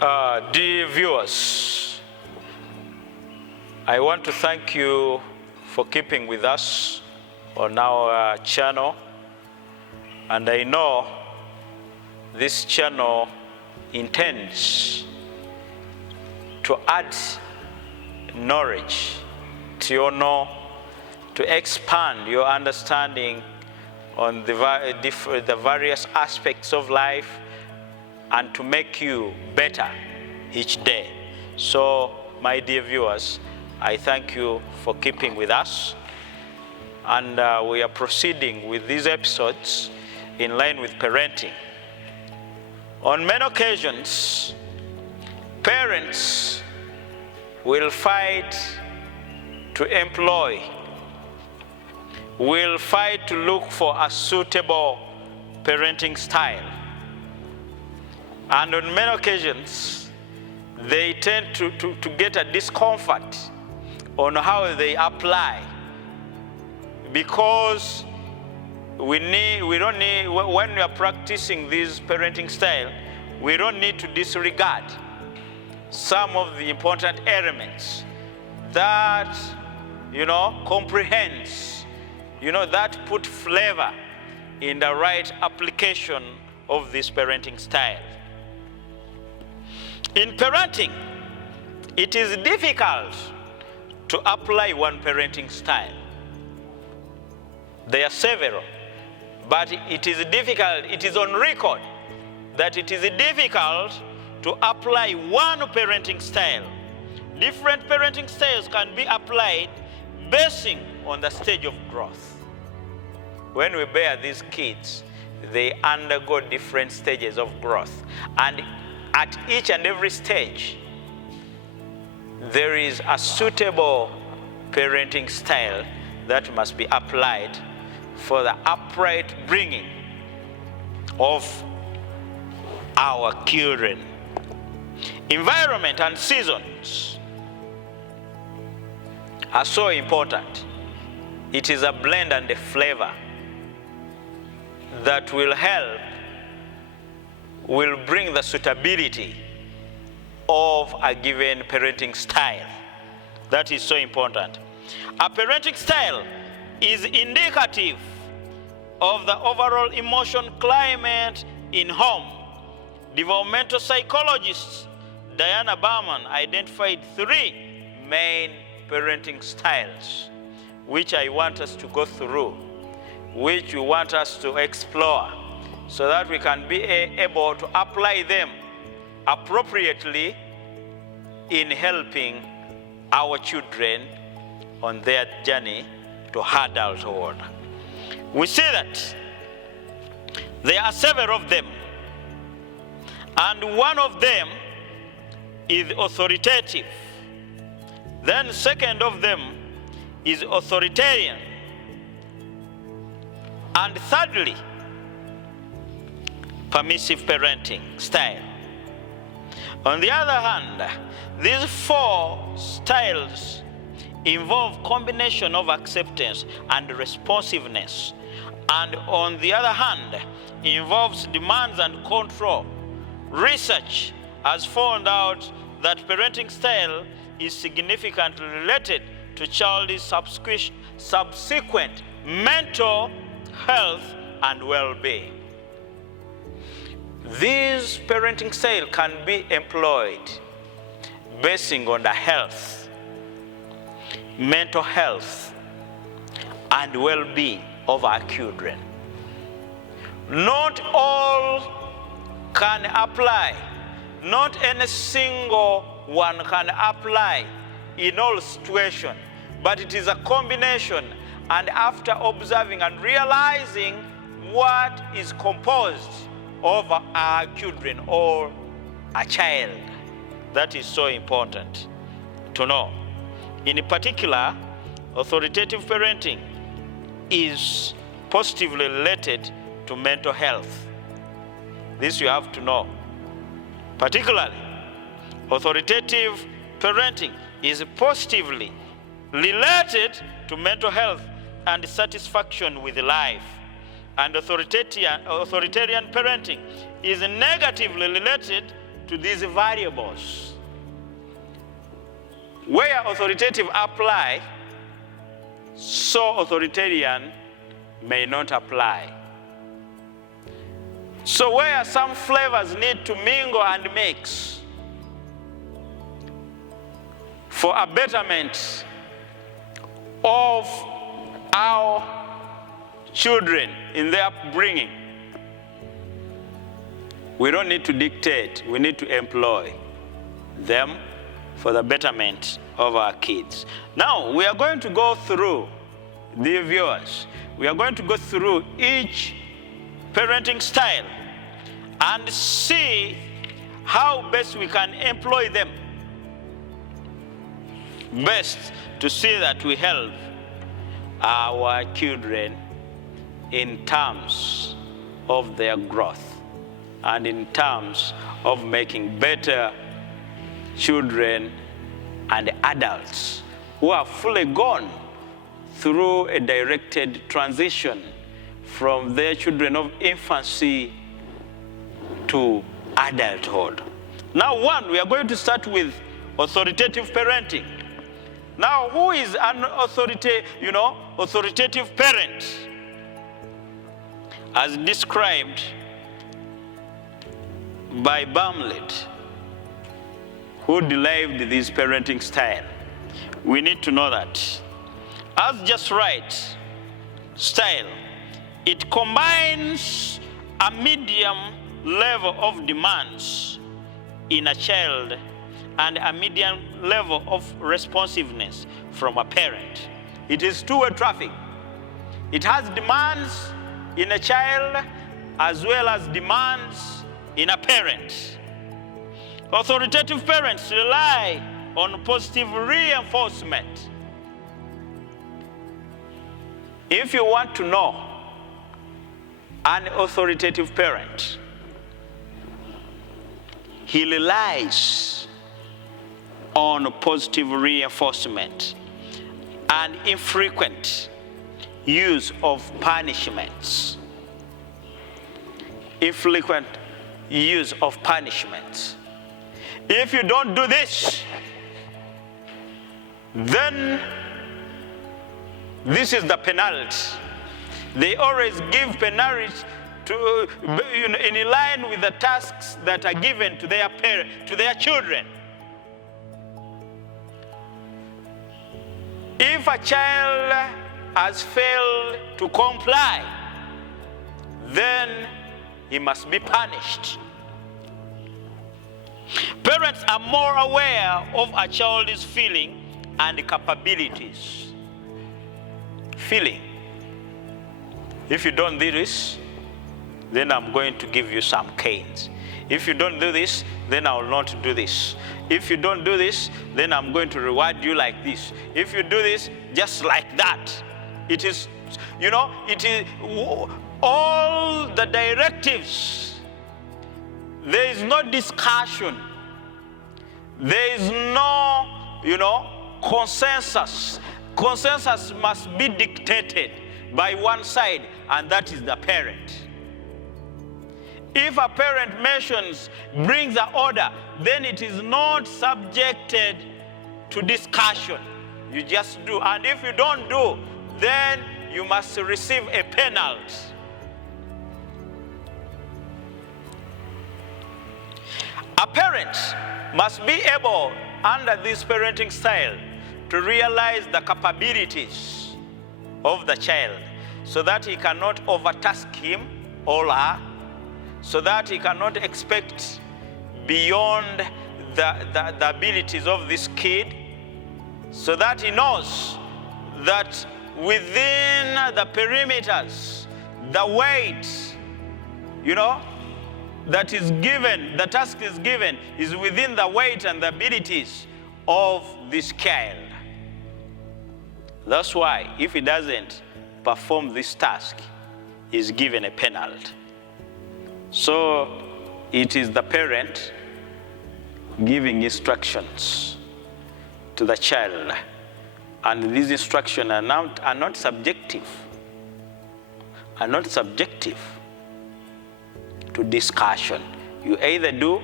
Dear viewers, I want to thank you for keeping with us on our channel, and I know this channel intends to add knowledge to your know, to expand your understanding on the various aspects of life, and to make you better each day. So, my dear viewers, I thank you for keeping with us, and we are proceeding with these episodes in line with parenting. On many occasions, parents will fight to employ, will fight to look for a suitable parenting style. And on many occasions, they tend to get a discomfort on how they apply, because when we are practicing this parenting style, we don't need to disregard some of the important elements that, comprehends, that put flavor in the right application of this parenting style. In parenting, it is difficult to apply one parenting style. There are several, but it is difficult, it is on record that it is difficult to apply one parenting style. Different parenting styles can be applied basing on the stage of growth. When we bear these kids, they undergo different stages of growth, and at each and every stage, there is a suitable parenting style that must be applied for the upright bringing of our children. Environment and seasons are so important. It is a blend and a flavor that will bring the suitability of a given parenting style. That is so important. A parenting style is indicative of the overall emotion climate in home. Developmental psychologist Diana Berman identified 3 main parenting styles, which I want us to go through, which we want us to explore, so that we can be able to apply them appropriately in helping our children on their journey to adulthood. We see that there are several of them, and one of them is authoritative. Then second of them is authoritarian. And thirdly, permissive parenting style. On the other hand, these 4 styles involve combination of acceptance and responsiveness, and on the other hand, involves demands and control. Research has found out that parenting style is significantly related to child's subsequent mental health and well-being. This parenting style can be employed basing on the health, mental health, and well-being of our children. Not all can apply. Not any single one can apply in all situations, but it is a combination, and after observing and realizing what is composed of our children or a child, that is so important to know. In particular, authoritative parenting is positively related to mental health. This you have to know. Particularly, authoritative parenting is positively related to mental health and satisfaction with life. And authoritarian parenting is negatively related to these variables. Where authoritative apply, so authoritarian may not apply. So where some flavors need to mingle and mix for a betterment of our children in their upbringing, we don't need to dictate, we need to employ them for the betterment of our kids. Now, we are going to go through, dear viewers, we are going to go through each parenting style and see how best we can employ them best to see that we help our children in terms of their growth and in terms of making better children and adults who are fully gone through a directed transition from their children of infancy to adulthood. Now, one, we are going to start with authoritative parenting. Now, who is an authoritative parent? As described by Bartlett, who derived this parenting style. We need to know that as just right style, it combines a medium level of demands in a child and a medium level of responsiveness from a parent. It is two-way traffic. It has demands in a child as well as demands in a parent. Authoritative parents rely on positive reinforcement. If you want to know an authoritative parent, he relies on positive reinforcement and infrequent use of punishments. Infrequent use of punishments. If you don't do this, then this is the penalty. They always give penalty to, in line with the tasks that are given to their children. If a child has failed to comply, then he must be punished. Parents are more aware of a child's feeling and capabilities. Feeling. If you don't do this, then I'm going to give you some canes. If you don't do this, then I will not do this. If you don't do this, then I'm going to reward you like this. If you do this, just like that. It is, it is all the directives. There is no discussion. There is no, consensus. Consensus must be dictated by one side, and that is the parent. If a parent mentions, brings the order, then it is not subjected to discussion. You just do. And if you don't do, then you must receive a penalty. A parent must be able, under this parenting style, to realize the capabilities of the child so that he cannot overtask him or her, so that he cannot expect beyond the abilities of this kid, so that he knows that within the perimeters, the weight, that is given, the task is given, is within the weight and the abilities of this child. That's why if he doesn't perform this task, he is given a penalty. So it is the parent giving instructions to the child, and these instructions are not subjective, are not subjective to discussion. You either do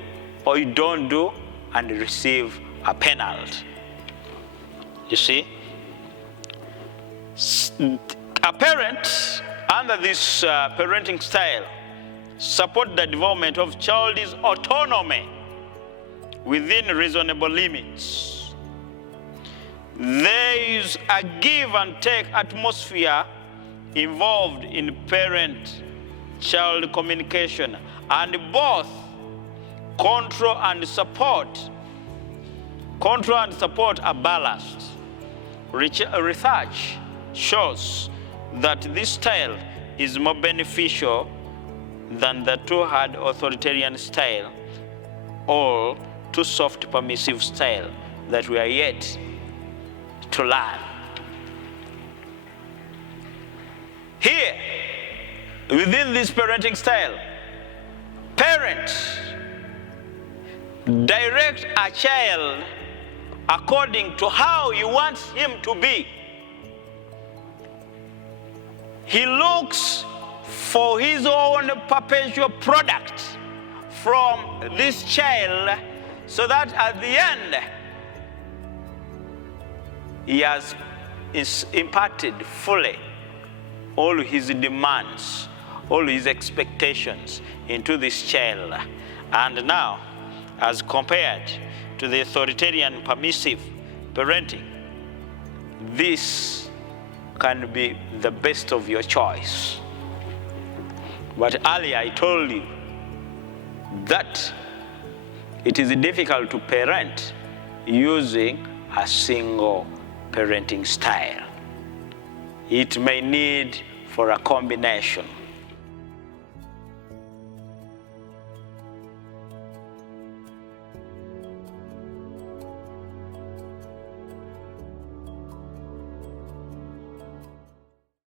or you don't do and receive a penalty. You see? A parent under this parenting style support the development of child's autonomy within reasonable limits. There is a give and take atmosphere involved in parent-child communication, and both control and support are balanced. Research shows that this style is more beneficial than the too hard authoritarian style or too soft permissive style that we are yet to learn. Here, within this parenting style, parents direct a child according to how you want him to be. He looks for his own perpetual product from this child, so that at the end, he has imparted fully all his demands, all his expectations into this child. And now, as compared to the authoritarian permissive parenting, this can be the best of your choice. But earlier I told you that it is difficult to parent using a single parenting style. It may need for a combination.